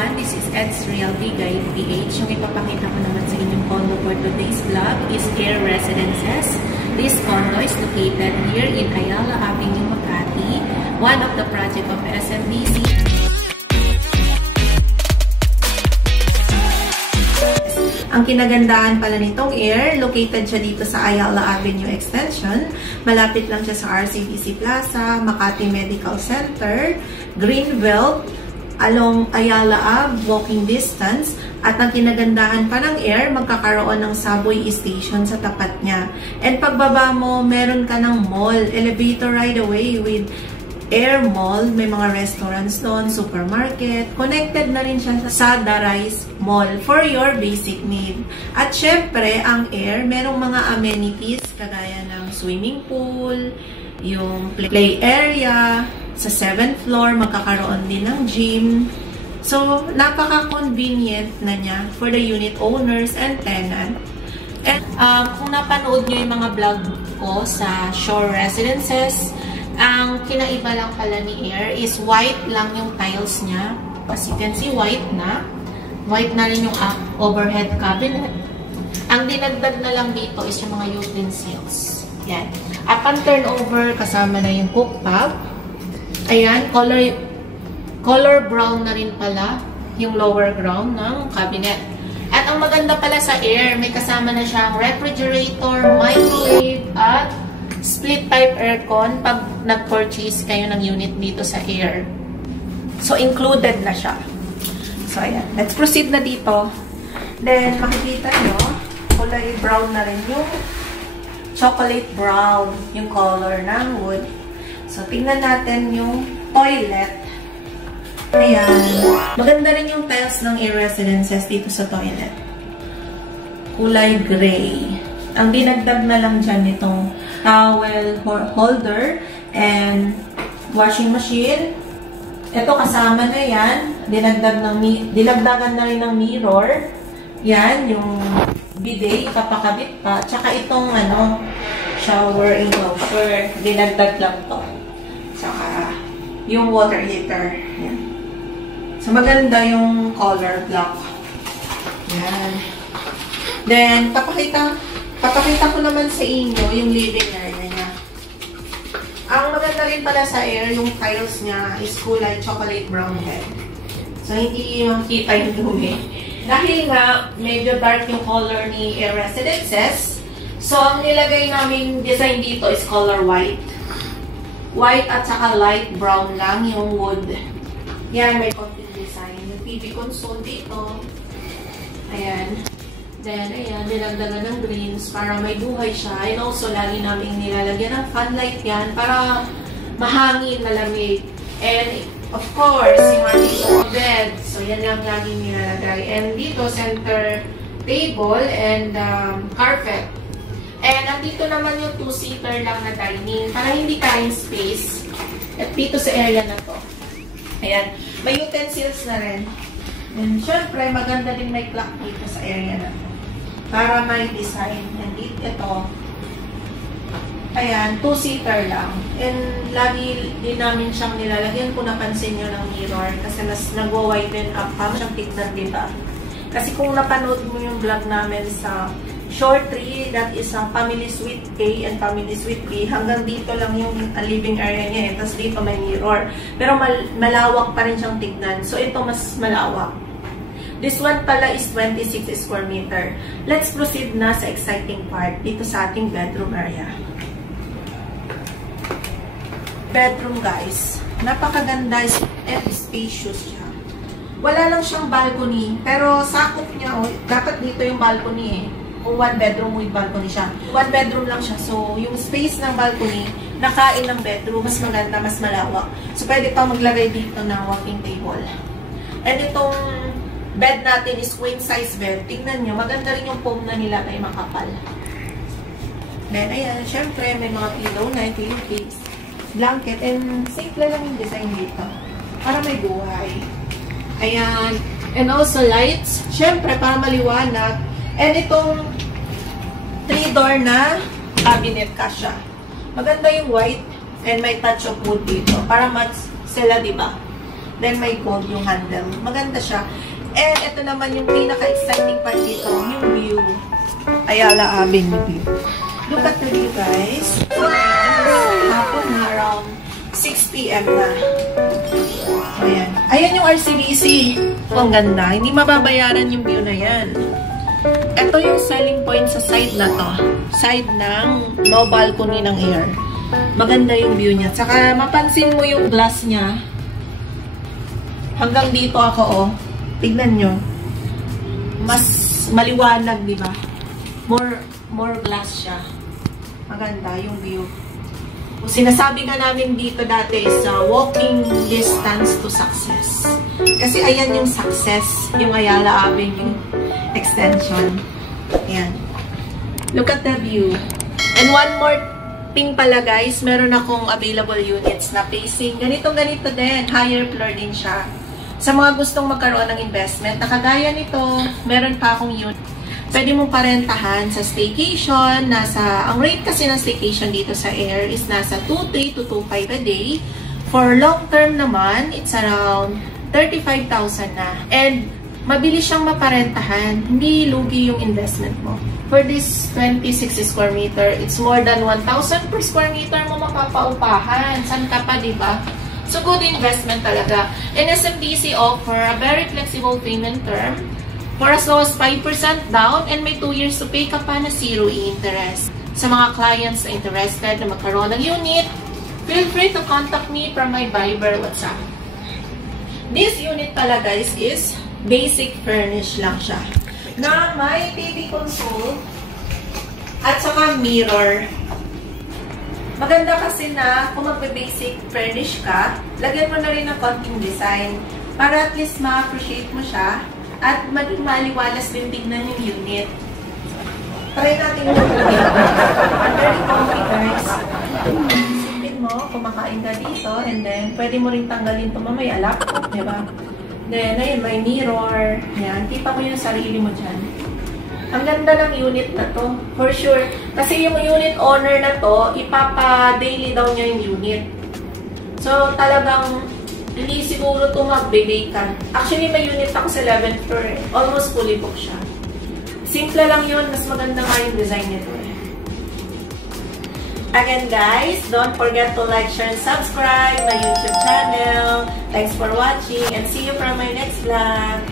everyone, this is Ed's Realty Guide PH. Yung ipapakita ko naman sa inyong condo for today's vlog is Air Residences. This condo is located here in Ayala Avenue, Makati, one of the project of SMBC. Ang kinagandahan pala nitong Air, located siya dito sa Ayala Avenue Extension. Malapit lang siya sa RCBC Plaza, Makati Medical Center, Greenbelt, along Ayala Ave, walking distance. At ang kinagandahan pa ng Air, magkakaroon ng subway station sa tapat niya. And pagbaba mo, meron ka ng mall, elevator right away with Air Mall. May mga restaurants doon, supermarket. Connected na rin siya sa Darais Mall for your basic need. At syempre, ang Air, merong mga amenities kagaya ng swimming pool, yung play area. Sa 7th floor, magkakaroon din ng gym. So, napaka-convenient na niya for the unit owners and tenant. And kung napanood nyo yung mga vlog ko sa Shore Residences, ang kinaiba lang pala ni Air is white lang yung tiles niya. As you can see, white na. White na rin yung overhead cabinet. Ang dinagdag na lang dito is yung mga utensils. Yan. Upon turnover, kasama na yung cooktop. Ayan, color brown na rin pala yung lower ground ng cabinet. At ang maganda pala sa Air, may kasama na siyang refrigerator, microwave, at split type aircon pag nag-purchase kayo ng unit dito sa Air. So, included na siya. So, ayan. Let's proceed na dito. Then, makikita nyo, kulay brown na rin yung chocolate brown, yung color ng wood. So, tingnan natin yung toilet. Ayan. Maganda rin yung tiles ng Air Residences dito sa toilet. Kulay gray. Ang dinagdag na lang dyan itong towel holder and washing machine. Ito kasama na yan. Dinagdagan na rin ng mirror. Yan, yung bidet, ipapakabit pa. Tsaka itong shower enclosure. Dinagdag lang to. Tsaka yung water heater. Yan. So, maganda yung color block. Yan. Then, papakita ko naman sa inyo yung living area niya. Ang maganda rin pala sa Air, yung tiles niya is kulay chocolate brown head. So, hindi makikita yung dumi. Dahil nga, medyo dark yung color ni Air Residences. So, ang nilagay namin design dito is color white. White at saka light brown lang yung wood. Yan, may konting design. Yung TV console dito. Ayan. Then, ayan, dinagdagan ng greens para may buhay siya. And also, lagi namin nilalagyan ng fan light yan para mahangin, malamig. And, of course, yung ating bed. So, yan lang laging nilalagay. And dito, center table and carpet. And nandito naman yung 2-seater lang na dining para hindi tayong space. At dito sa area na to. Ayan. May utensils na rin. And syempre, maganda din may clock dito sa area na to. Para may design. And ito. Ayan, 2-seater lang. And lagi din namin siyang nilalagyan kung napansin nyo ng mirror. Kasi mas nagwa-widen up pa. Siyang tignan, diba? Kasi kung napanood mo yung vlog namin sa Shore 3, that is ang Family Suite A and Family Suite B. Hanggang dito lang yung living area niya. Tapos dito may mirror. Pero malawak pa rin siyang tignan. So, ito mas malawak. This one pala is 26 square meter. Let's proceed na sa exciting part dito sa ating bedroom area. Bedroom, guys. Napakaganda and spacious siya. Wala lang siyang balcony. Pero sakop niya, dapat dito yung balcony Kung 1 bedroom with balcony siya. 1 bedroom lang siya. So, yung space ng balcony, nakain ng bedroom, mas maganda, mas malawak. So, pwede pa maglagay dito ng walking table. And itong bed natin is queen size bed. Tingnan nyo, maganda rin yung foam na nilagay makapal. Then, ayan, syempre, may mga pillow na, pillowcase, blanket, and simple lang yung design dito. Para may buhay. Ayan. And also lights. Syempre, para maliwanag. And itong 3-door na cabinet kasya. Maganda yung white and may touch of wood dito. Para match sila, diba? Then may gold yung handle. Maganda siya. And ito naman yung pinaka-exciting part dito, yung view. Ayala Avenue view. Look at the view, guys. Hapon na, around 6 p.m. na. Ayan. Ayan yung RCBC. Ang ganda. Hindi mababayaran yung view na yan. Ito yung selling point sa side na to. Side ng no balcony ng air. Maganda yung view niya. Tsaka mapansin mo yung glass niya. Hanggang dito ako, oh. Tignan nyo. Mas maliwanag, di ba? More glass siya. Maganda yung view. Sinasabi nga namin dito dati is walking distance to success. Kasi ayan yung success, yung Ayala Avenue extension. Ayan. Look at the view. And one more thing pala, guys, meron akong available units na facing. Ganito-ganito din. Higher floor din siya. Sa mga gustong magkaroon ng investment, nakagaya nito, meron pa akong unit. Pwede mong parentahan sa staycation. Ang rate kasi ng staycation dito sa Air is nasa 2,300 to 2,500 a day. For long term naman, it's around 35,000 na. And mabilis siyang maparentahan. Hindi lugi yung investment mo. For this 26 square meter, it's more than 1,000 per square meter mo mapapaupahan. San ka pa, diba? So, good investment talaga. And SMDC offer a very flexible payment term for as low as 5% down and may 2 years to pay ka pa na zero interest. Sa mga clients na interested na magkaroon ng unit, feel free to contact me from my Viber WhatsApp. This unit pala, guys, is basic furnish lang siya. Na may TV console at saka mirror. Maganda kasi na kung magbe-basic furnish ka, lagyan mo na rin ng konting design para at least ma-appreciate mo siya at maging maliwalas din tignan yung unit. Try natin yung unit. Very comfy, guys. Isipin mo, kumakain ka dito, and then pwede mo rin tanggalin ito mamaya, laptop, diba? Then, ayun, may mirror. Yan, kita mo yung sarili mo dyan. Ang ganda ng unit na to, for sure. Kasi yung unit owner na to, ipapa-daily daw niya yung unit. So, talagang hindi siguro ito mag-vacant. Actually, may unit ako sa 11th floor. Almost fully booked siya. Simple lang yun. Mas maganda nga yung design nito. Again, guys, don't forget to like, share, and subscribe my YouTube channel. Thanks for watching and see you from my next vlog.